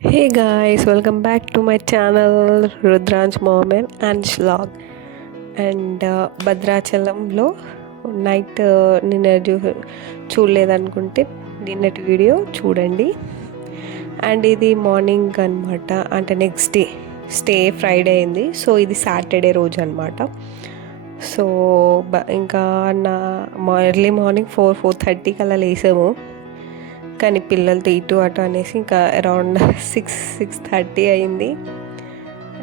Hey guys, welcome back to my channel Rudranj Mohammed and Shlog. And భద్రాచలంలో night నిన్న చూడలేదనుకుంటే నిన్నటి video చూడండి. And ఇది మార్నింగ్ అనమాట, అంటే నెక్స్ట్ డే స్టే ఫ్రైడే అయింది. సో ఇది సాటర్డే రోజు అనమాట. సో ఇంకా నా ఎర్లీ మార్నింగ్ 4:30కి అలా లేసాము. కానీ పిల్లలతో ఇటు అటు అనేసి ఇంకా అరౌండ్ 6:30 అయింది.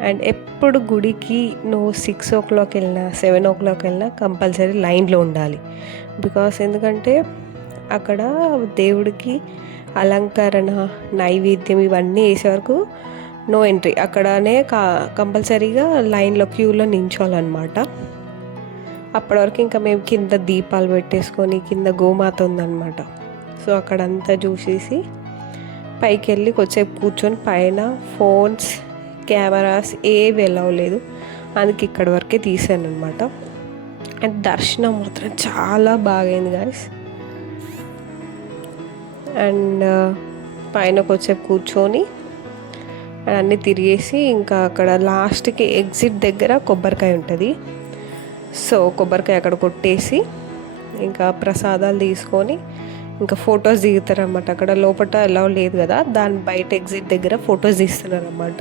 అండ్ ఎప్పుడు గుడికి నువ్వు 6 o'clock వెళ్ళినా 7 o'clock వెళ్ళినా కంపల్సరీ లైన్లో ఉండాలి. బికాస్ ఎందుకంటే అక్కడ దేవుడికి అలంకరణ, నైవేద్యం ఇవన్నీ వేసే వరకు నో ఎంట్రీ. అక్కడనే కంపల్సరీగా లైన్లో క్యూలో నించోవాలన్నమాట. అప్పటి వరకు ఇంకా మేము కింద దీపాలు పెట్టేసుకొని, కింద గోమాత ఉందన్నమాట. సో అక్కడంతా చూసేసి పైకి వెళ్ళి కొద్దిసేపు కూర్చొని పైన ఫోన్స్, కెమెరాస్ ఏవి అలౌ లేదు. అందుకే ఇక్కడి వరకే తీసాను అనమాట. అండ్ దర్శనం మాత్రం చాలా బాగైంది గాయస్. అండ్ పైన కొద్దిసేపు కూర్చొని అన్నీ తిరిగేసి ఇంకా అక్కడ లాస్ట్కి ఎగ్జిట్ దగ్గర కొబ్బరికాయ ఉంటుంది. సో కొబ్బరికాయ అక్కడ కొట్టేసి ఇంకా ప్రసాదాలు తీసుకొని ఇంకా ఫొటోస్ దిగుతారన్నమాట. అక్కడ లోపల ఎలా లేదు కదా, దాని బయట ఎగ్జిట్ దగ్గర ఫొటోస్ తీస్తున్నారన్నమాట.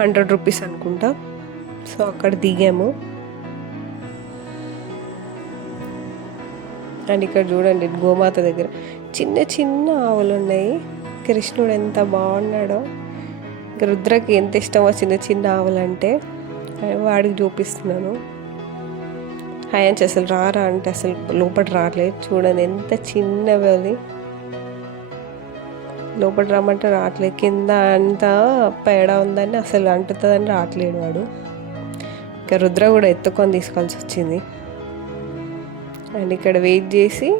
100 రూపీస్ అనుకుంటా. సో అక్కడ దిగాము. అండ్ ఇక్కడ చూడండి గోమాత దగ్గర చిన్న చిన్న ఆవులు ఉన్నాయి. కృష్ణుడు ఎంత బాగున్నాడో. రుద్రకి ఎంత ఇష్టమో చిన్న చిన్న ఆవులు అంటే, వాడికి చూపిస్తున్నాను. హయాంచి అసలు రారా అంటే అసలు లోపల రావట్లేదు. చూడండి ఎంత చిన్నవి అది. లోపల రమ్మంటే రావట్లేదు. కింద అంతా పేడ ఉందని అసలు అంటుతుందని రావట్లేడు వాడు. ఇంకా రుద్ర కూడా ఎత్తుకొని తీసుకోవాల్సి వచ్చింది. అండ్ ఇక్కడ వెయిట్ చేసి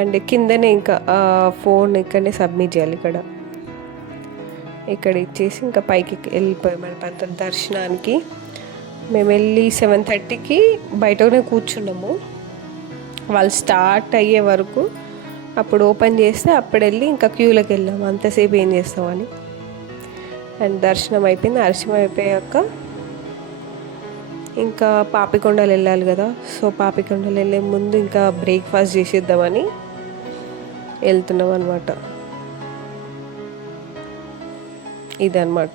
అండ్ కిందనే ఇంకా ఫోన్ ఇక్కడనే సబ్మిట్ చేయాలి. ఇక్కడ ఇచ్చేసి ఇంకా పైకి వెళ్ళిపోయాం మన దర్శనానికి. మేము వెళ్ళి 7:30కి బయటనే కూర్చున్నాము. వాళ్ళు స్టార్ట్ అయ్యే వరకు అప్పుడు ఓపెన్ చేస్తే అప్పుడు వెళ్ళి ఇంకా క్యూలోకి వెళ్ళాము. అంతసేపు ఏం చేస్తామని. అండ్ దర్శనం అయిపోయింది. దర్శనం అయిపోయాక ఇంకా పాపికొండలు వెళ్ళాలి కదా. సో పాపికొండలు వెళ్ళే ముందు ఇంకా బ్రేక్ఫాస్ట్ చేసేద్దామని వెళ్తున్నాం అనమాట. ఇదన్నమాట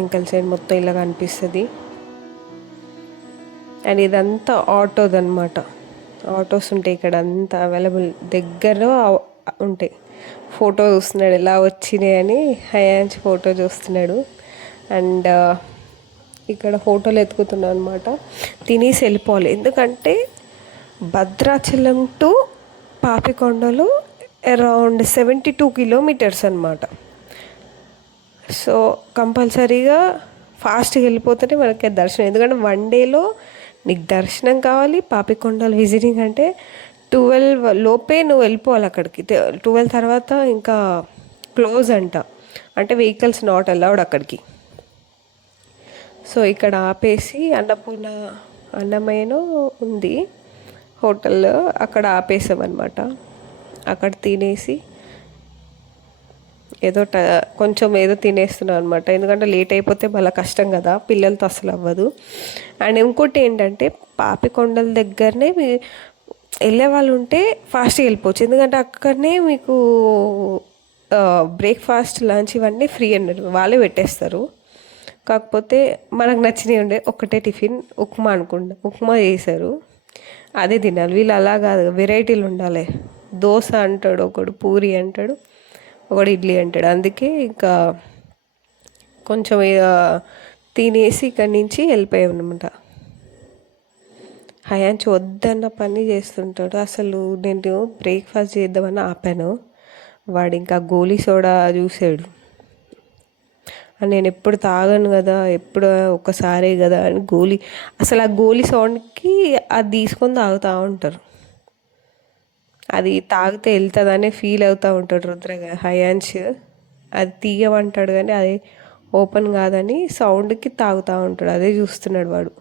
ఎంకల్ సైడ్ మొత్తం ఇలా కనిపిస్తుంది. అండ్ ఇదంతా ఆటోదన్నమాట. ఆటోస్ ఉంటాయి ఇక్కడ అంతా అవైలబుల్, దగ్గర ఉంటాయి. ఫోటో చూస్తున్నాడు ఎలా వచ్చినాయి అని. హయాంచి ఫోటో చూస్తున్నాడు. అండ్ ఇక్కడ ఫోటోలు ఎత్తుకుతున్నాడు అనమాట. తినేసి వెళ్ళిపోవాలి. ఎందుకంటే Bhadrachalam to Papikondalu around 72 kilometers అనమాట. సో కంపల్సరీగా ఫాస్ట్గా వెళ్ళిపోతేనే మనకి దర్శనం. ఎందుకంటే 1 డేలో నీకు దర్శనం కావాలి. పాపికొండలు విజిటింగ్ అంటే 12 లోపే నువ్వు వెళ్ళిపోవాలి అక్కడికి. 12 తర్వాత ఇంకా క్లోజ్ అంట, అంటే వెహికల్స్ నాట్ అలౌడ్ అక్కడికి. సో ఇక్కడ ఆపేసి అన్నమయ్యన ఉంది హోటల్లో, అక్కడ ఆపేసామన్నమాట. అక్కడ తినేసి కొంచెం ఏదో తినేస్తున్నాం అనమాట. ఎందుకంటే లేట్ అయిపోతే మళ్ళీ కష్టం కదా, పిల్లలతో అసలు అవ్వదు. అండ్ ఇంకోటి ఏంటంటే పాపికొండల దగ్గరనే వెళ్ళే వాళ్ళు ఉంటే ఫాస్ట్గా వెళ్ళిపోవచ్చు. ఎందుకంటే అక్కడనే మీకు బ్రేక్ఫాస్ట్, లంచ్ ఇవన్నీ ఫ్రీ అన్నారు, వాళ్ళే పెట్టేస్తారు. కాకపోతే మనకు నచ్చినవి ఉండే ఒకటే టిఫిన్ ఉప్మా అనుకుంటా, ఉప్మా చేశారు, అదే తినాలి. వీళ్ళు అలా కాదు, వెరైటీలు ఉండాలి. దోశ అంటాడు ఒకడు, పూరి అంటాడు ఒకడు, ఇడ్లీ అంటాడు. అందుకే ఇంకా కొంచెం తినేసి ఇక్కడి నుంచి వెళ్ళిపోయాం అనమాట. హయాంచి వద్దన్న పని చేస్తుంటాడు. అసలు నేను బ్రేక్ఫాస్ట్ చేద్దామని ఆపాను, వాడు ఇంకా గోలీ సోడా చూసాడు. నేను ఎప్పుడు తాగను కదా, ఎప్పుడు ఒక్కసారే కదా అని అసలు ఆ గోలీ సౌండ్కి అది తీసుకొని తాగుతూ ఉంటారు. అది తాగితే వెళ్తుందనే ఫీల్ అవుతూ ఉంటాడు హయాంష్. అది తీయమంటాడు కానీ అది ఓపెన్ కాదని సౌండ్కి తాగుతూ ఉంటాడు. అదే చూస్తున్నాడు వాడు,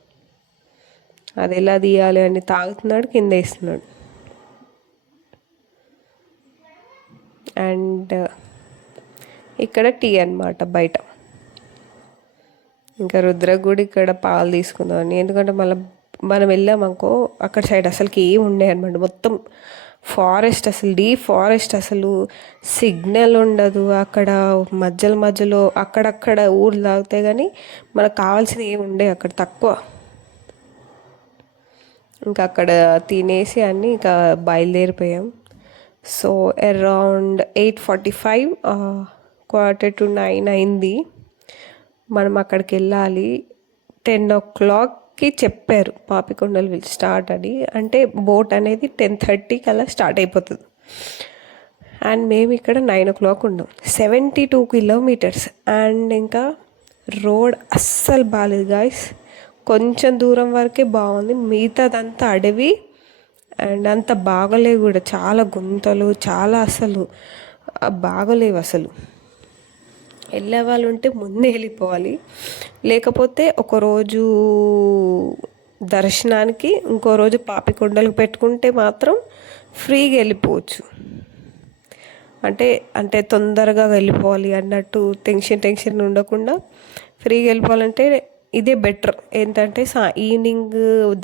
అది ఎలా తీయాలి అని తాగుతున్నాడు, కింద వేస్తున్నాడు. అండ్ ఇక్కడ టీ అన్నమాట బయట. ఇంకా రుద్రకు కూడా ఇక్కడ పాలు తీసుకుందామని, ఎందుకంటే మళ్ళీ మనం వెళ్ళామనుకో అక్కడ సైడ్ అసలుకి ఏం ఉండే అనమాట, మొత్తం ఫారెస్ట్, అసలు డీప్ ఫారెస్ట్, అసలు సిగ్నల్ ఉండదు అక్కడ. మధ్యలో అక్కడక్కడ ఊర్లు తాగుతాయి కానీ మనకు కావాల్సిన ఏమి ఉండే అక్కడ తక్కువ. ఇంకా అక్కడ తినేసి అన్నీ ఇంకా బయలుదేరిపోయాం. సో అరౌండ్ 8:45 8:45 అయింది. మనం అక్కడికి వెళ్ళాలి. 10 o'clockకి చెప్పారు పాపికొండలు విల్ స్టార్ట్ అని. అంటే బోట్ అనేది 10:30 అలా స్టార్ట్ అయిపోతుంది. అండ్ మేము ఇక్కడ 9 o'clock ఉన్నాం. 72 kilometers. అండ్ ఇంకా రోడ్ అస్సలు బాగాలేదు గాయస్. కొంచెం దూరం వరకే బాగుంది, మిగతాదంతా అడవి. అండ్ అంత బాగలేవు కూడా, చాలా గుంతలు, చాలా అసలు బాగలేవు అసలు. వెళ్ళే వాళ్ళు ఉంటే ముందే వెళ్ళిపోవాలి, లేకపోతే ఒకరోజు దర్శనానికి ఇంకో రోజు పాపికొండలకు పెట్టుకుంటే మాత్రం ఫ్రీగా వెళ్ళిపోవచ్చు. అంటే తొందరగా వెళ్ళిపోవాలి అన్నట్టు టెన్షన్ ఉండకుండా ఫ్రీగా వెళ్ళిపోవాలంటే ఇదే బెటర్. ఏంటంటే ఈవినింగ్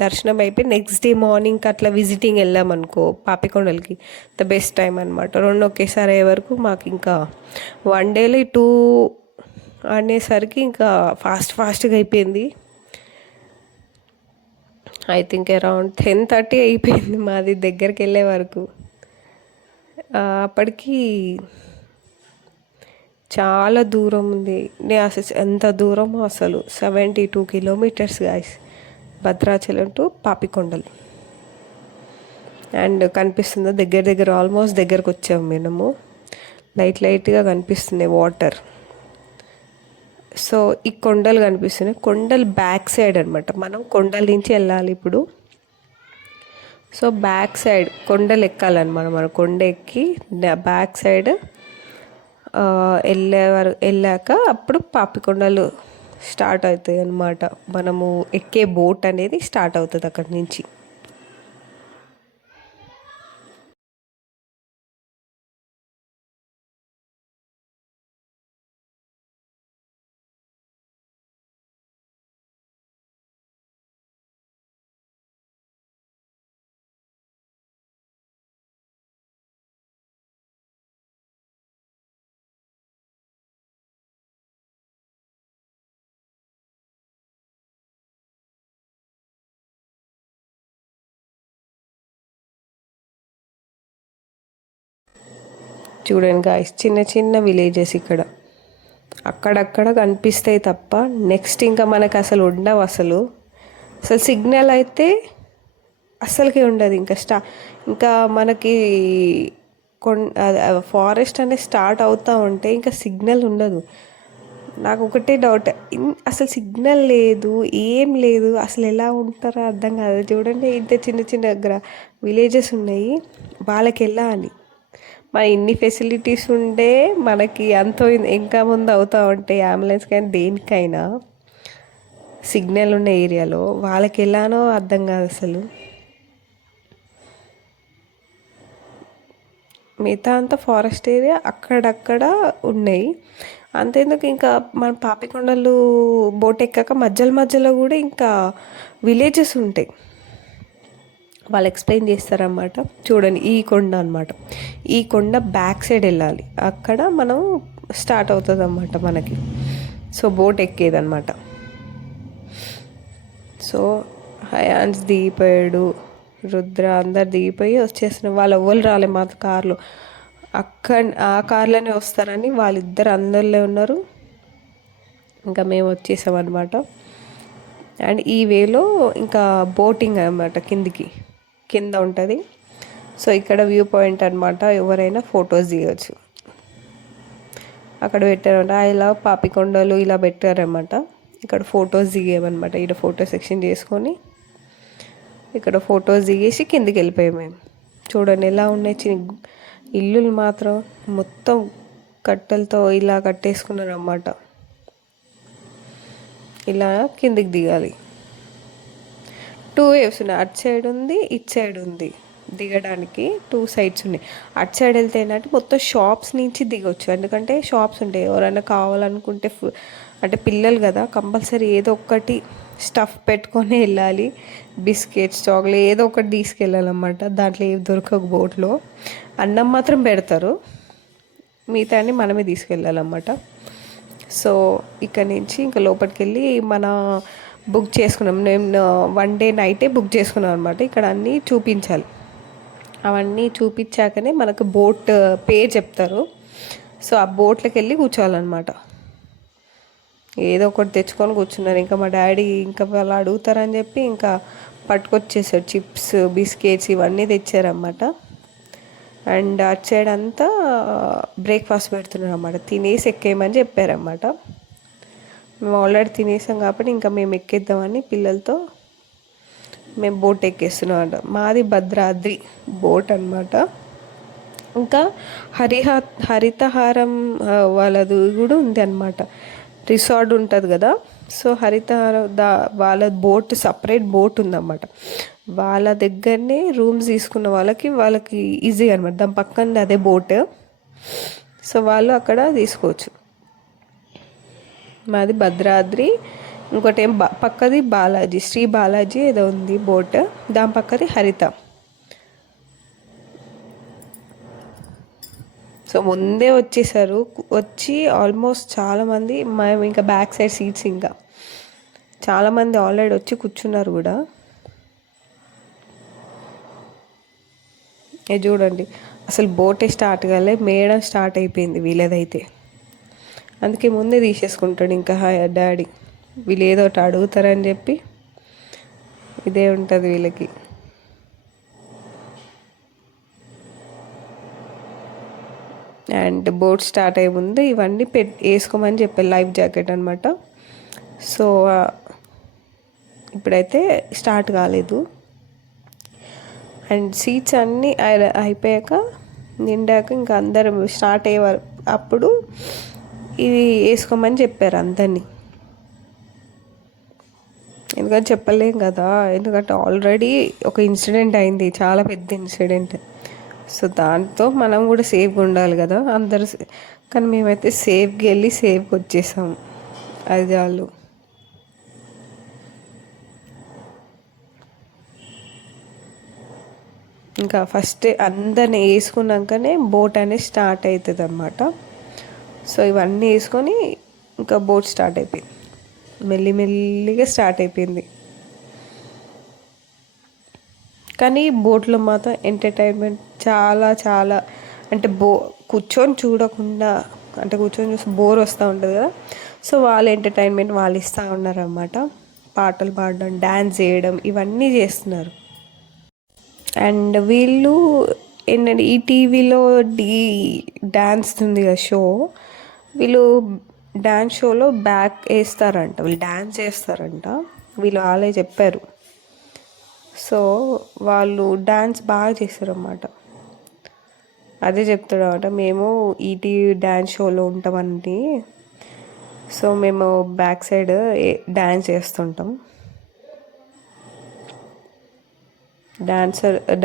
దర్శనం అయిపోయి నెక్స్ట్ డే మార్నింగ్ అట్లా విజిటింగ్ వెళ్ళామనుకో పాపికొండలకి, ద బెస్ట్ టైం అనమాట. రెండు ఒకేసారి అయ్యే వరకు మాకు ఇంకా 1 డేలో 2 అనేసరికి ఇంకా ఫాస్ట్గా అయిపోయింది. ఐ థింక్ అరౌండ్ 10:30 అయిపోయింది మాది దగ్గరికి వెళ్ళే వరకు. అప్పటికి చాలా దూరం ఉంది. నేను అసలు ఎంత దూరమో అసలు 72 kilometers guys, Bhadrachalam to Papikondalu. And కనిపిస్తుందో దగ్గర ఆల్మోస్ట్ దగ్గరకు వచ్చాము మేము. లైట్గా కనిపిస్తున్నాయి వాటర్. సో ఈ కొండలు కనిపిస్తున్నాయి, కొండలు బ్యాక్ సైడ్ అనమాట. మనం కొండల నుంచి వెళ్ళాలి ఇప్పుడు. సో బ్యాక్ సైడ్ కొండలు ఎక్కాలన్నమాట. మనం కొండ ఎక్కి బ్యాక్ సైడ్ వెళ్ళాక అప్పుడు పాపికొండలు స్టార్ట్ అవుతాయి అన్నమాట. మనము ఎక్కే బోట్ అనేది స్టార్ట్ అవుతుంది అక్కడి నుంచి. చూడండి గాయస్, చిన్న విలేజెస్ ఇక్కడ అక్కడక్కడ కనిపిస్తాయి తప్ప నెక్స్ట్ ఇంకా మనకు అసలు ఉండవు. అసలు సిగ్నల్ అయితే అస్సలకే ఉండదు. ఇంకా మనకి ఫారెస్ట్ అనేది స్టార్ట్ అవుతూ ఉంటే ఇంకా సిగ్నల్ ఉండదు. నాకు ఒకటే డౌట్, అసలు సిగ్నల్ లేదు, ఏం లేదు, అసలు ఎలా ఉంటారో అర్థం కాదు. చూడండి ఇంత చిన్న విలేజెస్ ఉన్నాయి, వాళ్ళకి ఎలా అని. మన ఇన్ని ఫెసిలిటీస్ ఉండే మనకి అంతో ఇంకా ముందు అవుతూ ఉంటాయి, అంబులెన్స్ కానీ దేనికైనా సిగ్నల్ ఉన్న ఏరియాలో వాళ్ళకి ఎలానో అర్థం కాదు అసలు. మిగతా అంతా ఫారెస్ట్ ఏరియా అక్కడక్కడ ఉన్నాయి. అంతేందుకు ఇంకా మన పాపికొండలు బోట్ ఎక్కాక మధ్యలో కూడా ఇంకా విలేజెస్ ఉంటాయి, వాళ్ళు ఎక్స్ప్లెయిన్ చేస్తారన్నమాట. చూడండి ఈ కొండ అనమాట, ఈ కొండ బ్యాక్ సైడ్ వెళ్ళాలి, అక్కడ మనం స్టార్ట్ అవుతుంది అన్నమాట మనకి. సో బోట్ ఎక్కేదన్నమాట. సో హయాన్స్ దిగిపోయాడు, రుద్ర అందరు దిగిపోయి వచ్చేస్తున్నారు. వాళ్ళు ఎవ్వరు రాలే మా కార్లో, ఆ కార్లోనే వస్తారని వాళ్ళిద్దరు అందరిలో ఉన్నారు. ఇంకా మేము వచ్చేసాం అనమాట. అండ్ ఈ వేలో ఇంకా బోటింగ్ అనమాట, కింద ఉంటుంది. సో ఇక్కడ వ్యూ పాయింట్ అనమాట, ఎవరైనా ఫొటోస్ దిగచ్చు. అక్కడ పెట్టారన్నమాట, ఇలా పాపికొండలు ఇలా పెట్టారన్నమాట. ఇక్కడ ఫొటోస్ దిగేమన్నమాట. ఇక్కడ ఫోటో సెక్షన్ చేసుకొని ఇక్కడ ఫొటోస్ దిగేసి కిందికి వెళ్ళిపోయాం మేము. చూడండి ఎలా ఉన్నాయి ఇల్లులు మాత్రం మొత్తం కట్టెలతో ఇలా కట్టేసుకున్నారు అన్నమాట. ఇలా కిందికి దిగాలి. 2 waves ఉన్నాయి, అటు సైడ్ ఉంది, ఇటు సైడ్ ఉంది. దిగడానికి 2 సైడ్స్ ఉన్నాయి. అటు సైడ్ వెళ్తే ఏంటంటే మొత్తం షాప్స్ నుంచి దిగొచ్చు, ఎందుకంటే షాప్స్ ఉంటాయి. ఎవరైనా కావాలనుకుంటే అంటే పిల్లలు కదా, కంపల్సరీ ఏదో ఒకటి స్టఫ్ పెట్టుకొని వెళ్ళాలి. బిస్కెట్స్, చాక్లెట్ ఏదో ఒకటి తీసుకెళ్ళాలన్నమాట. దాంట్లో ఏవి దొరకవు బోట్లో. అన్నం మాత్రం పెడతారు, మిగతా అన్ని మనమే తీసుకెళ్ళాలన్నమాట. సో ఇక్కడ నుంచి ఇంకా లోపలికి వెళ్ళి మన బుక్ చేసుకున్నాం. నేను 1 డే నైటే బుక్ చేసుకున్నాం అనమాట. ఇక్కడ అన్నీ చూపించాలి. అవన్నీ చూపించాకనే మనకు బోట్ పేరు చెప్తారు. సో ఆ బోట్లోకి వెళ్ళి కూర్చోవాలన్నమాట. ఏదో ఒకటి తెచ్చుకొని కూర్చున్నారు. ఇంకా మా డాడీ ఇంకా వాళ్ళు అడుగుతారని చెప్పి ఇంకా పట్టుకొచ్చేసాడు. చిప్స్, బిస్కెట్స్ ఇవన్నీ తెచ్చారన్నమాట. అండ్ అటు సైడ్ అంతా బ్రేక్ఫాస్ట్ పెడుతున్నారు అన్నమాట. తినేసి ఎక్కేయమని చెప్పారన్నమాట. మేము ఆల్రెడీ తినేసాం కాబట్టి ఇంకా మేము ఎక్కేద్దామని పిల్లలతో మేము బోట్ ఎక్కేస్తున్నాం అంట. మాది భద్రాద్రి బోట్ అనమాట. ఇంకా హరితహారం వాళ్ళది కూడా ఉంది అనమాట. రిసార్ట్ ఉంటుంది కదా, సో హరితహారం వాళ్ళ బోట్ సపరేట్ బోట్ ఉందన్నమాట. వాళ్ళ దగ్గరనే రూమ్స్ తీసుకున్న వాళ్ళకి ఈజీ అనమాట. దాని పక్కన అదే బోట్, సో వాళ్ళు అక్కడ తీసుకోవచ్చు. మాది భద్రాద్రి. ఇంకోటి ఏం పక్కది బాలాజీ, శ్రీ బాలాజీ ఏదో ఉంది బోట్, దాని పక్కది హరిత. సో ముందే వచ్చేసారు. వచ్చి ఆల్మోస్ట్ చాలామంది, మేము ఇంకా బ్యాక్ సైడ్ సీట్స్ ఇంకా చాలామంది ఆల్రెడీ వచ్చి కూర్చున్నారు కూడా. ఇది చూడండి, అసలు బోటే స్టార్ట్ కాలే, మేడం స్టార్ట్ అయిపోయింది వీళ్ళదైతే. అందుకే ముందే తీసేసుకుంటాడు ఇంకా డాడీ. వీళ్ళు ఏదో ఒకటి అడుగుతారని చెప్పి ఇదే ఉంటుంది వీళ్ళకి. అండ్ బోట్ స్టార్ట్ అయ్యే ముందు ఇవన్నీ వేసుకోమని చెప్పారు, లైఫ్ జాకెట్ అనమాట. సో ఇప్పుడైతే స్టార్ట్ కాలేదు. అండ్ సీట్స్ అన్నీ అయిపోయాక నిండాక ఇంకా అందరం స్టార్ట్ అయ్యేవారు అప్పుడు ఇది వేసుకోమని చెప్పారు అందరినీ. ఎందుకంటే చెప్పలేం కదా, ఎందుకంటే ఆల్రెడీ ఒక ఇన్సిడెంట్ అయింది, చాలా పెద్ద ఇన్సిడెంట్. సో దాంతో మనం కూడా సేఫ్గా ఉండాలి కదా అందరు. కానీ మేమైతే సేఫ్గా వెళ్ళి సేఫ్గా వచ్చేసాము, అది చాలు. ఇంకా ఫస్ట్ అందరిని వేసుకున్నాకనే బోట్ అనేది స్టార్ట్ అవుతుంది అన్నమాట. సో ఇవన్నీ వేసుకొని ఇంకా బోట్ స్టార్ట్ అయిపోయింది, మెల్లిమెల్లిగా స్టార్ట్ అయిపోయింది. కానీ బోట్లో మాత్రం ఎంటర్టైన్మెంట్ చాలా చాలా, అంటే కూర్చొని చూడకుండా, అంటే కూర్చొని చూసి బోర్ వస్తూ ఉంటుంది కదా, సో వాళ్ళు ఎంటర్టైన్మెంట్ వాళ్ళు ఇస్తూ ఉన్నారన్నమాట. పాటలు పాడడం, డ్యాన్స్ చేయడం ఇవన్నీ చేస్తున్నారు. అండ్ వీళ్ళు ఏంటంటే ఈ టీవీలో డ్యాన్స్ ఉంది కదా షో, వీళ్ళు డ్యాన్స్ షోలో బ్యాక్ వేస్తారంట, వీళ్ళు డ్యాన్స్ చేస్తారంట, వీళ్ళు వాళ్ళే చెప్పారు. సో వాళ్ళు డ్యాన్స్ బాగా చేస్తారన్నమాట. అదే చెప్తాడు అనమాట, మేము ఈటీవీ డ్యాన్స్ షోలో ఉంటామండి, సో మేము బ్యాక్ సైడ్ డ్యాన్స్ చేస్తుంటాం.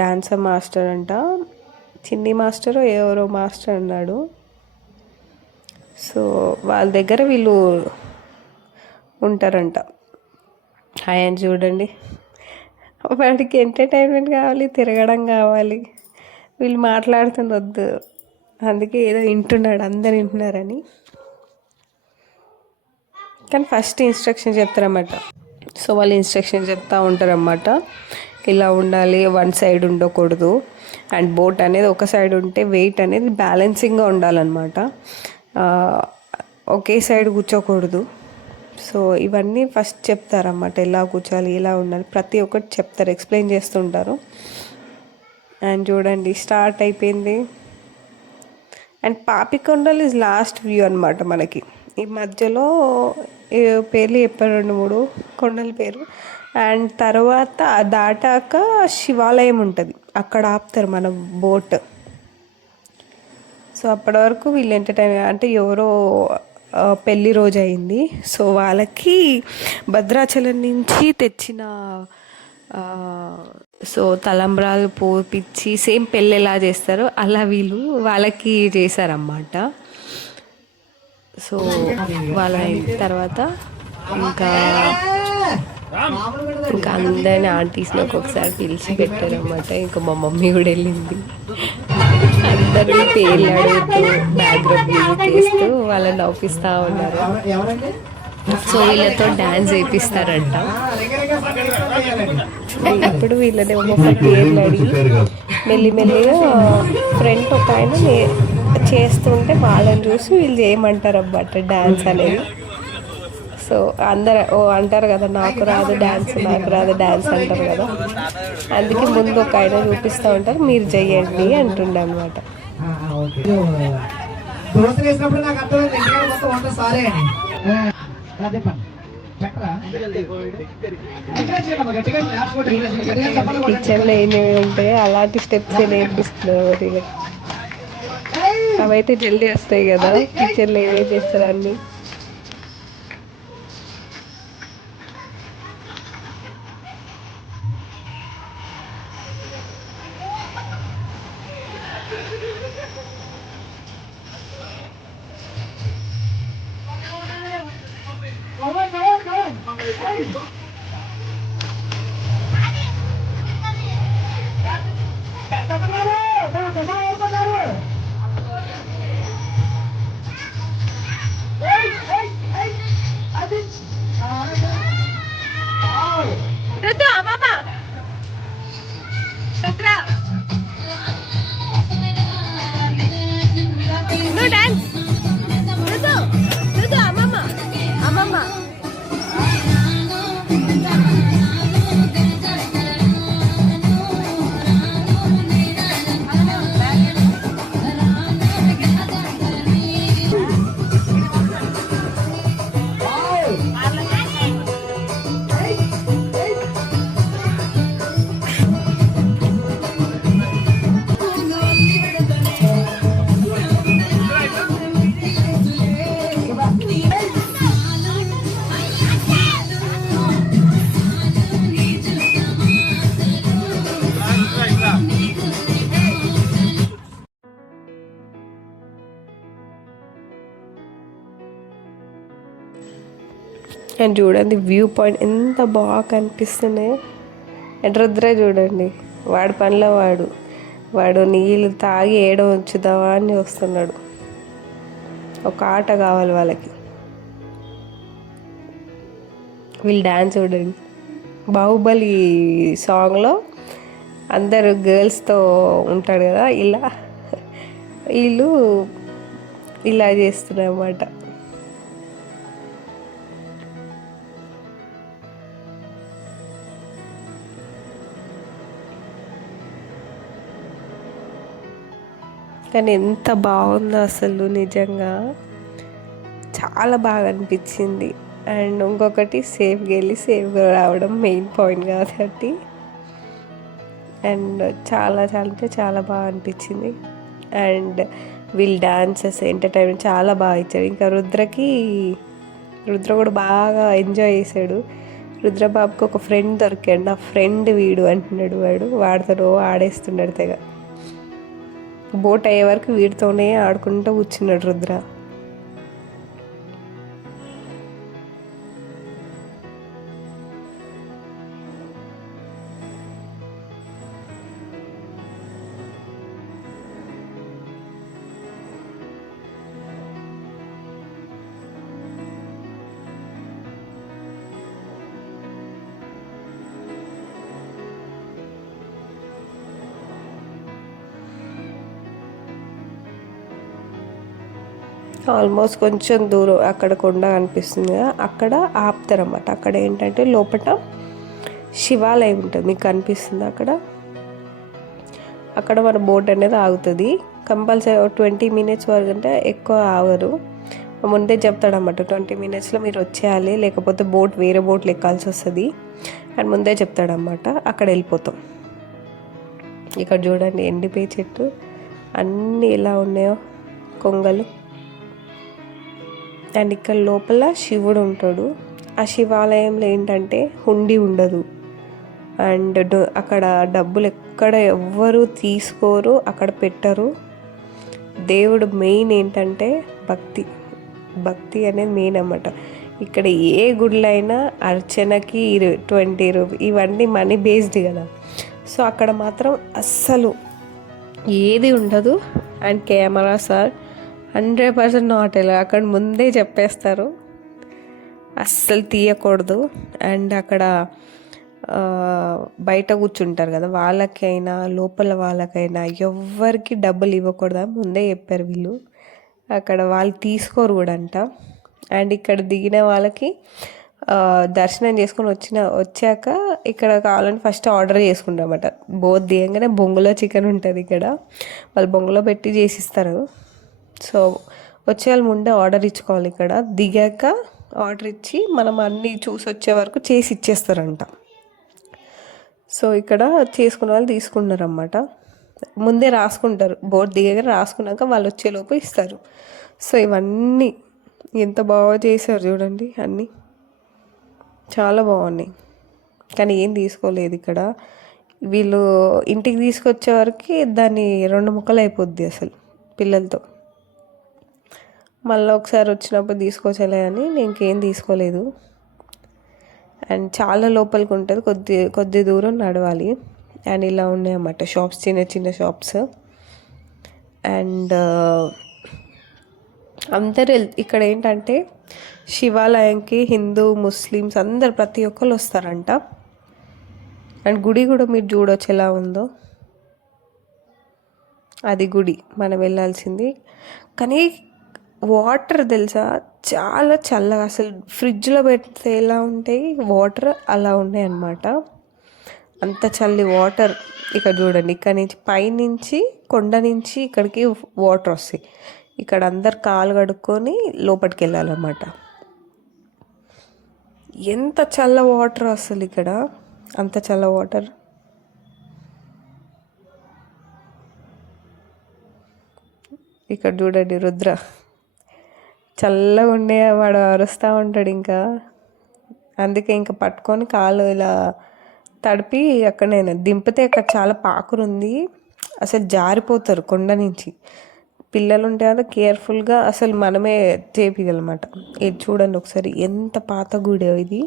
డాన్సర్ మాస్టర్ అంట, చిన్ని మాస్టర్ ఎవరో మాస్టర్ అన్నాడు. సో వాళ్ళ దగ్గర వీళ్ళు ఉంటారంట. హాయ్ అని చూడండి, వాడికి ఎంటర్టైన్మెంట్ కావాలి, తిరగడం కావాలి, వీళ్ళు మాట్లాడుతుంది వద్దు, అందుకే ఏదో వింటున్నాడు, అందరు వింటున్నారని. కానీ ఫస్ట్ ఇన్స్ట్రక్షన్ చెప్తారన్నమాట. సో వాళ్ళు ఇన్స్ట్రక్షన్ చెప్తూ ఉంటారన్నమాట, ఇలా ఉండాలి, వన్ సైడ్ ఉండకూడదు, అండ్ బోట్ అనేది ఒక సైడ్ ఉంటే వెయిట్ అనేది బ్యాలెన్సింగ్గా ఉండాలన్నమాట, ఒకే సైడ్ కూర్చోకూడదు. సో ఇవన్నీ ఫస్ట్ చెప్తారన్నమాట, ఎలా కూర్చోాలి, ఎలా ఉండాలి, ప్రతి ఒక్కటి చెప్తారు, ఎక్స్ప్లెయిన్ చేస్తుంటారు. అండ్ చూడండి స్టార్ట్ అయిపోయింది. And Papikondalu is last view అనమాట మనకి. ఈ మధ్యలో పేర్లు చెప్పారు, 2-3 కొండల పేరు. అండ్ తర్వాత దాటాక శివాలయం ఉంటుంది, అక్కడ ఆపుతారు మన బోట్. సో అప్పటి వరకు వీళ్ళు ఎంటర్టైన్, అంటే ఎవరో పెళ్ళి రోజు అయింది, సో వాళ్ళకి భద్రాచలం నుంచి తెచ్చిన సో తలంబ్రాలు పోపిచ్చి సేమ్ పెళ్ళి ఎలా చేస్తారో అలా వీళ్ళు వాళ్ళకి చేశారన్నమాట. సో వాళ్ళ అయిన తర్వాత ఇంకా ఇంకా అందరిని ఆంటీస్ని ఒక్కొక్కసారి పిలిచి పెట్టారన్నమాట. ఇంకా మా మమ్మీ కూడా వెళ్ళింది. అందరినీ పేర్లు అడుగుతూ బ్యాక్గ్రౌండ్ మ్యూజిక్ వేస్తూ వాళ్ళని నవ్విస్తూ ఉన్నారు. సో వీళ్ళతో డ్యాన్స్ వేయిస్తారంట. ఇప్పుడు వీళ్ళని ఒక్కొక్క పేర్లు అడిగి మెల్లిమెల్లిగా ఫ్రంట్ ఒక ఆయన చేస్తుంటే వాళ్ళని చూసి వీళ్ళు చేయమంటారు అన్నమాట డ్యాన్స్ అనేది. సో అందరు అంటారు కదా, నాకు రాదు డ్యాన్స్ అంటారు కదా, అందుకే ముందు ఒక ఆయన చూపిస్తూ ఉంటారు, మీరు చెయ్యండి అంటుండే అనమాట. కిచెన్లో ఏమేమి ఉంటాయి అలాంటి స్టెప్స్ నేర్పిస్తున్నారు. అవైతే జల్దీ వస్తాయి కదా, కిచెన్లో ఏమేమి చేస్తారు అన్నీ. అండ్ చూడండి వ్యూ పాయింట్ ఎంత బాగా కనిపిస్తున్నాయి. అండ్ రుద్ర చూడండి, వాడి పనిలో వాడు నీళ్ళు తాగి ఏడ ఉంచుదావా అని వస్తున్నాడు. ఒక ఆట కావాలి వాళ్ళకి. వీళ్ళు డ్యాన్స్ చూడండి, బాహుబలి సాంగ్లో అందరు గర్ల్స్తో ఉంటాడు కదా, వీళ్ళు ఇలా చేస్తున్నారు అన్నమాట. కానీ ఎంత బాగుందో అసలు, నిజంగా చాలా బాగా అనిపించింది. అండ్ ఇంకొకటి సేఫ్గా వెళ్ళి సేఫ్గా రావడం మెయిన్ పాయింట్ కాబట్టి, అండ్ చాలా చాలా అంటే చాలా బాగా అనిపించింది. అండ్ వీళ్ళు డాన్సెస్ ఎంటర్టైన్మెంట్ చాలా బాగా ఇచ్చారు. ఇంకా రుద్ర కూడా బాగా ఎంజాయ్ చేశాడు. రుద్రబాబుకి ఒక ఫ్రెండ్ దొరికాడు, నా ఫ్రెండ్ వీడు అంటున్నాడు. వాడితో ఆడేస్తున్నాడు తెగ. బోట్ అయ్యే వరకు వీడితోనే ఆడుకుంటూ కూర్చున్నాడు రుద్ర. ఆల్మోస్ట్ కొంచెం దూరం అక్కడ కొండ కనిపిస్తుంది కదా, అక్కడ ఆపుతారన్నమాట. అక్కడ ఏంటంటే లోపల శివాలయం ఉంటుంది, మీకు కనిపిస్తుంది అక్కడ మన బోట్ అనేది ఆగుతుంది. కంపల్సరీ 20 మినిట్స్ వరకు అంటే ఎక్కువ ఆగరు. ముందే చెప్తాడన్నమాట, 20 మినిట్స్లో మీరు వచ్చేయాలి, లేకపోతే వేరే బోట్లు ఎక్కాల్సి వస్తుంది అని ముందే చెప్తాడన్నమాట. అక్కడ వెళ్ళిపోతాం. ఇక్కడ చూడండి ఎండిపోయి చెట్టు అన్నీ ఎలా ఉన్నాయో, కొంగలు. అండ్ ఇక్కడ లోపల శివుడు ఉంటాడు. ఆ శివాలయంలో ఏంటంటే హుండీ ఉండదు, అండ్ అక్కడ డబ్బులు ఎక్కడ ఎవ్వరు తీసుకోరు, అక్కడ పెట్టరు. దేవుడు మెయిన్ ఏంటంటే భక్తి. భక్తి అనేది మెయిన్ అన్నమాట. ఇక్కడ ఏ గుడిలో అయినా అర్చనకి 20 రూపీ ఇవన్నీ మనీ బేస్డ్ కదా. సో అక్కడ మాత్రం అస్సలు ఏది ఉండదు. అండ్ కెమెరా సార్ 100% నాట్ ఎలా, అక్కడ ముందే చెప్పేస్తారు అస్సలు తీయకూడదు. అండ్ అక్కడ బయట కూర్చుంటారు కదా, వాళ్ళకైనా లోపల వాళ్ళకైనా ఎవ్వరికి డబ్బులు ఇవ్వకూడదు ముందే చెప్పారు వీళ్ళు. అక్కడ వాళ్ళు తీసుకోరు కూడా అంట. అండ్ ఇక్కడ దిగిన వాళ్ళకి దర్శనం చేసుకొని వచ్చాక ఇక్కడ కావాలని ఫస్ట్ ఆర్డర్ చేసుకుంటామన్నమాట. బోత్ దిగంగానే బొంగులో చికెన్ ఉంటుంది ఇక్కడ, వాళ్ళు బొంగులో పెట్టి చేసిస్తారు. సో వచ్చే వాళ్ళు ముందే ఆర్డర్ ఇచ్చుకోవాలి. ఇక్కడ దిగాక ఆర్డర్ ఇచ్చి మనం అన్నీ చూసి వచ్చే వరకు చేసి ఇచ్చేస్తారంట. సో ఇక్కడ చేసుకున్న వాళ్ళు తీసుకున్నారన్నమాట. ముందే రాసుకుంటారు, బోర్డు దిగగా రాసుకున్నాక వాళ్ళు వచ్చేలోపు ఇస్తారు. సో ఇవన్నీ ఎంత బాగా చేశారు చూడండి, అన్నీ చాలా బాగున్నాయి. కానీ ఏం తీసుకోలేదు ఇక్కడ. వీళ్ళు ఇంటికి తీసుకొచ్చే వరకు దాన్ని 2 ముక్కలు అయిపోద్ది అసలు పిల్లలతో. మళ్ళీ ఒకసారి వచ్చినప్పుడు తీసుకొచ్చలే అని నేను ఇంకేం తీసుకోలేదు. అండ్ చాలా లోపలికి ఉంటుంది, కొద్ది దూరం నడవాలి. అండ్ ఇలా ఉన్నాయన్నమాట షాప్స్, చిన్న చిన్న షాప్స్. అండ్ అందరు ఇక్కడ ఏంటంటే శివాలయంకి హిందూ ముస్లిమ్స్ అందరు ప్రతి ఒక్కరు వస్తారంట. అండ్ గుడి కూడా మీరు చూడవచ్చు ఎలా ఉందో, అది గుడి మనం వెళ్ళాల్సింది. కానీ వాటర్ తెలుసా చాలా చల్లగా, అసలు ఫ్రిడ్జ్లో పెడితే ఎలా ఉంటాయి వాటర్ అలా ఉన్నాయి అన్నమాట. అంత చల్లి వాటర్. ఇక్కడ చూడండి, ఇక్కడ నుంచి పైనుంచి కొండ నుంచి ఇక్కడికి వాటర్ వస్తాయి. ఇక్కడ అందరు కాలు కడుక్కొని లోపలికి వెళ్ళాలన్నమాట. ఎంత చల్ల వాటర్ అసలు ఇక్కడ, అంత చల్ల వాటర్. ఇక్కడ చూడండి రుద్ర చల్లగా ఉండే వాడు అరుస్తూ ఉంటాడు. ఇంకా అందుకే ఇంకా పట్టుకొని కాలు ఇలా తడిపి అక్కడ నేను దింపితే అక్కడ చాలా పాకురుంది, అసలు జారిపోతారు కొండ నుంచి. పిల్లలు ఉంటే కదా కేర్ఫుల్గా అసలు మనమే చేపియాలన్నమాట. ఇది చూడండి ఒకసారి ఎంత పాత గుడి ఇది.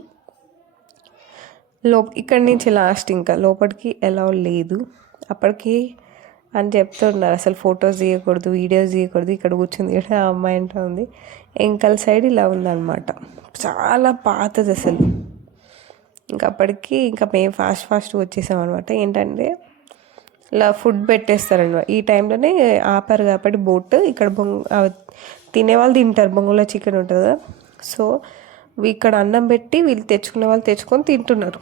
ఇక్కడి నుంచి లాస్ట్ ఇంకా లోపలికి ఎలా లేదు అప్పటికి అని చెప్తున్నారు. అసలు ఫొటోస్ తీయకూడదు, వీడియోస్ తీయకూడదు. ఇక్కడ కూర్చుంది ఇక్కడ అమ్మాయి అంటూ ఉంది. ఎంకల్ సైడ్ ఇలా ఉందన్నమాట, చాలా పాతది అసలు. ఇంకా అప్పటికి ఇంకా మేము ఫాస్ట్ వచ్చేసాం అనమాట. ఏంటంటే ఇలా ఫుడ్ పెట్టేస్తారనమాట ఈ టైంలోనే, ఆపారు కాబట్టి బోట్. ఇక్కడ తినేవాళ్ళు తింటారు, బొంగులో చికెన్ ఉంటుంది కదా. సో ఇక్కడ అన్నం పెట్టి వీళ్ళు తెచ్చుకునే వాళ్ళు తెచ్చుకొని తింటున్నారు.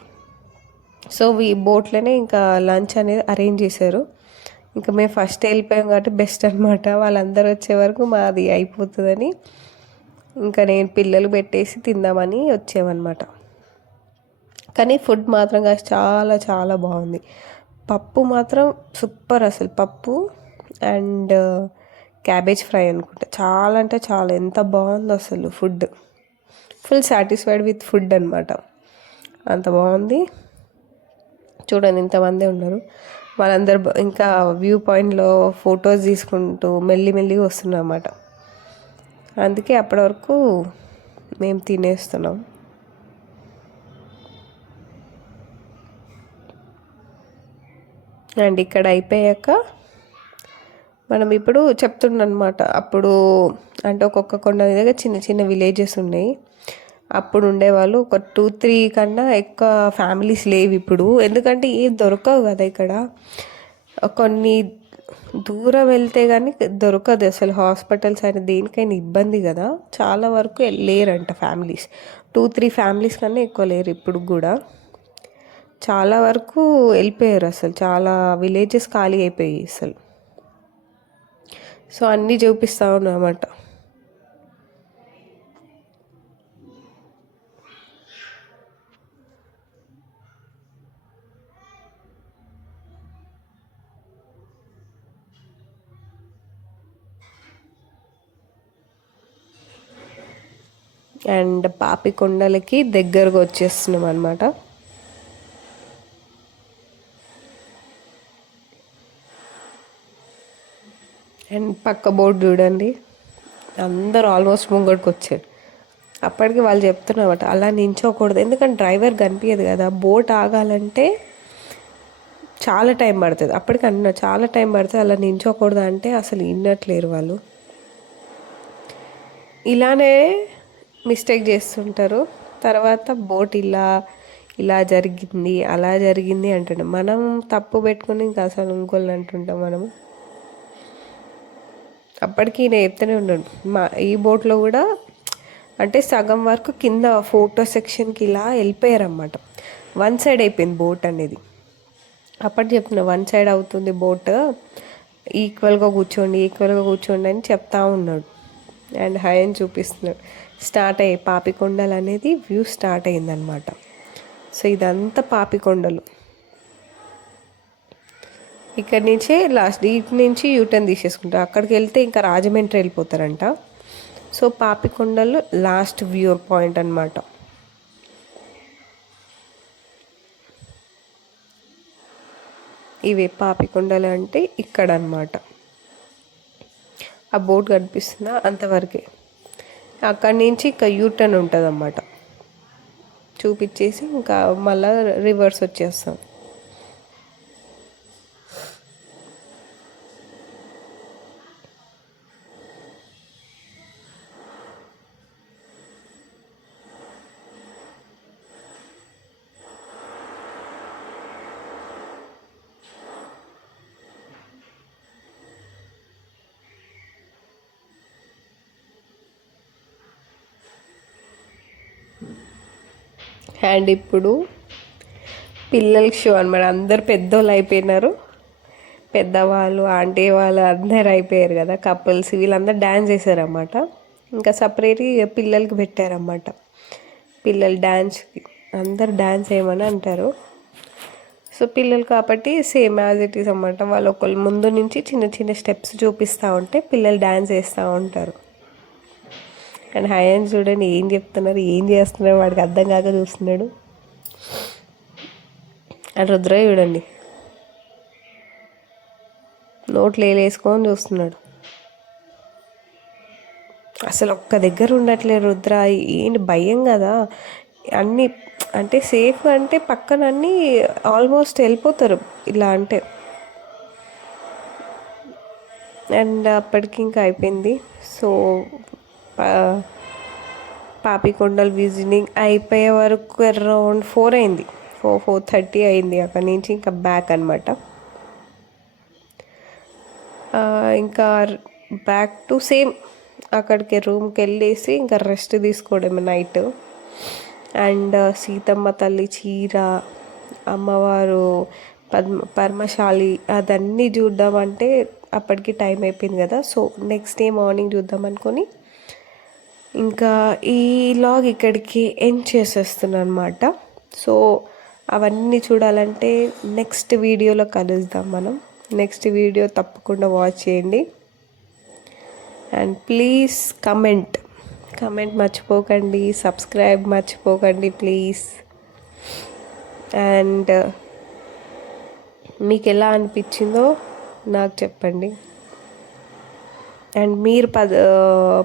సో ఈ బోట్లోనే ఇంకా లంచ్ అనేది అరేంజ్ చేశారు. ఇంకా మేము ఫస్ట్ వెళ్ళిపోయాం కాబట్టి బెస్ట్ అనమాట. వాళ్ళందరూ వచ్చే వరకు మాది అయిపోతుందని ఇంకా నేను పిల్లలు పెట్టేసి తిందామని వచ్చామన్నమాట. కానీ ఫుడ్ మాత్రం చాలా చాలా బాగుంది. పప్పు మాత్రం సూపర్ అసలు. పప్పు అండ్ క్యాబేజ్ ఫ్రై అనుకుంటా, చాలా అంటే చాలా ఎంత బాగుందో అసలు. Food full satisfied with food అనమాట, అంత బాగుంది. చూడండి ఇంతమంది ఉన్నారు. వాళ్ళందరూ ఇంకా వ్యూ పాయింట్లో ఫొటోస్ తీసుకుంటూ మెల్లిగా వస్తున్నాం అన్నమాట. అందుకే అప్పటి వరకు మేము తినేస్తున్నాం. అండ్ ఇక్కడ అయిపోయాక మనం ఇప్పుడు చెప్తున్నాం అనమాట. అప్పుడు అంటే ఒక్కొక్క కొండ దగ్గర చిన్న చిన్న విలేజెస్ ఉన్నాయి. అప్పుడు ఉండేవాళ్ళు ఒక 2-3 కన్నా ఎక్కువ ఫ్యామిలీస్ లేవు ఇప్పుడు. ఎందుకంటే ఏం దొరకవు కదా ఇక్కడ. కొన్ని దూరం వెళ్తే కానీ దొరకదు అసలు. హాస్పిటల్స్ అయినా దేనికైనా ఇబ్బంది కదా. చాలా వరకు లేరంట ఫ్యామిలీస్. 2-3 ఫ్యామిలీస్ కన్నా ఎక్కువ లేరు ఇప్పుడు కూడా. చాలా వరకు వెళ్ళిపోయారు అసలు. చాలా విలేజెస్ ఖాళీ అయిపోయాయి అసలు. సో అన్నీ చూపిస్తూ ఉన్నామన్నమాట. అండ్ పాపికొండలకి దగ్గరగా వచ్చేస్తున్నాం అనమాట. పక్క బోర్డు చూడండి, అందరూ ఆల్మోస్ట్ ముంగడికి వచ్చారు. అప్పటికి వాళ్ళు చెప్తున్నమాట అలా నించోకూడదు, ఎందుకంటే డ్రైవర్ కనిపించదు కదా, బోట్ ఆగాలంటే చాలా టైం పడుతుంది. అప్పటికి అన్న చాలా టైం పడుతుంది, అలా నించోకూడదు అంటే అసలు వినట్లేరు వాళ్ళు. ఇలానే మిస్టేక్ చేస్తుంటారు. తర్వాత బోట్ ఇలా ఇలా జరిగింది అలా జరిగింది అంటుంటాం, మనం తప్పు పెట్టుకుని ఇంకా అసలు ఇంకోళ్ళని అంటుంటాం మనము. అప్పటికి ఈయన చెప్తూనే ఉన్నాడు. ఈ బోట్లో కూడా అంటే సగం వరకు కింద ఫోటో సెక్షన్కి ఇలా వెళ్ళిపోయారన్నమాట. వన్ సైడ్ అయిపోయింది బోట్ అనేది. అప్పటి చెప్తున్నా వన్ సైడ్ అవుతుంది బోట్, ఈక్వల్గా కూర్చోండి అని చెప్తా ఉన్నాడు. అండ్ హై అని చూపిస్తున్నాడు. స్టార్ట్ అయ్యి పాపికొండలు అనేది వ్యూ స్టార్ట్ అయిందనమాట. సో ఇదంతా పాపికొండలు. ఇక్కడి నుంచే లాస్ట్, ఇటు నుంచి యూటర్న్ తీసేసుకుంటారు. అక్కడికి వెళ్తే ఇంకా రాజమండ్రి వెళ్ళిపోతారంట. So Papikondalu last view point అనమాట. ఇవి పాపికొండలు అంటే ఇక్కడ అనమాట. ఆ బోట్ కనిపిస్తుందా అంతవరకే. అక్కడి నుంచి ఇంకా యూటర్న్ ఉంటుంది అన్నమాట. చూపించేసి ఇంకా మళ్ళీ రివర్స్ వచ్చేస్తాం. అండ్ ఇప్పుడు పిల్లలకి షో అనమాట. అందరు పెద్దోళ్ళు అయిపోయినారు, పెద్దవాళ్ళు ఆంటీ వాళ్ళు అందరు అయిపోయారు కదా, కపుల్స్ వీళ్ళందరూ డ్యాన్స్ చేశారన్నమాట. ఇంకా సపరేట్గా పిల్లలకి పెట్టారన్నమాట. పిల్లలు డ్యాన్స్కి అందరు డ్యాన్స్ చేయమని అంటారు. సో పిల్లలు కాబట్టి సేమ్ యాజ్ ఇట్ ఈస్ అన్నమాట. వాళ్ళు ఒకళ్ళు ముందు నుంచి చిన్న చిన్న స్టెప్స్ చూపిస్తూ ఉంటే పిల్లలు డ్యాన్స్ వేస్తూ ఉంటారు. అండ్ హయాన్ చూడండి ఏం చెప్తున్నారు, ఏం చేస్తున్నారు, వాడికి అర్థం కాక చూస్తున్నాడు. అండ్ రుద్ర చూడండి నోట్లు వేసుకొని చూస్తున్నాడు. అసలు ఒక్క దగ్గర ఉండట్లేదు రుద్ర. ఏంటి భయం కదా, అన్నీ అంటే సేఫ్ అంటే పక్కన అన్నీ ఆల్మోస్ట్ వెళ్ళిపోతారు ఇలా అంటే. అండ్ అప్పటికి ఇంకా అయిపోయింది. సో పాపికొండలు విజిటింగ్ అయిపోయే వరకు అరౌండ్ 4 అయింది, 4:30 అయింది. అక్కడి నుంచి ఇంకా బ్యాక్ అనమాట. ఇంకా బ్యాక్ టు సేమ్ అక్కడికి రూమ్కి వెళ్ళేసి ఇంకా రెస్ట్ తీసుకోవడమే నైట్. అండ్ సీతమ్మ తల్లి చీర, అమ్మవారు పద్మశాలి అదన్నీ చూద్దామంటే అప్పటికి టైం అయిపోయింది కదా. సో నెక్స్ట్ డే మార్నింగ్ చూద్దాం అనుకొని ఇంకా ఈ లాగ్ ఇక్కడికి ఎండ్ చేసేస్తున్నాను అనమాట. సో అవన్నీ చూడాలంటే నెక్స్ట్ వీడియోలో కలుద్దాం మనం. నెక్స్ట్ వీడియో తప్పకుండా వాచ్ చేయండి. అండ్ ప్లీజ్ కమెంట్ మర్చిపోకండి, సబ్స్క్రైబ్ మర్చిపోకండి ప్లీజ్. అండ్ మీకు ఎలా అనిపించిందో నాకు చెప్పండి. అండ్ మీరు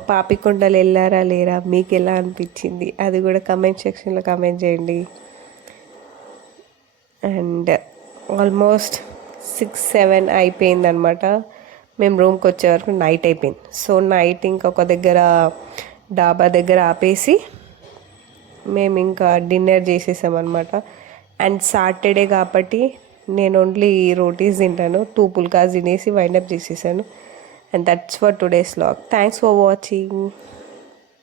పాపికొండలు వెళ్ళారా లేరా, మీకు ఎలా అనిపించింది అది కూడా కమెంట్ సెక్షన్లో కమెంట్ చేయండి. అండ్ ఆల్మోస్ట్ 6-7 అయిపోయిందనమాట. మేము రూమ్కి వచ్చే వరకు నైట్ అయిపోయింది. సో నైట్ ఇంకొక దగ్గర డాబా దగ్గర ఆపేసి మేము ఇంకా డిన్నర్ చేసేసామన్నమాట. అండ్ సాటర్డే కాబట్టి నేను ఓన్లీ రోటీస్ తింటాను, 2 పుల్కాస్ తినేసి వైండప్ చేసేసాను. And that's for today's vlog. Thanks for watching.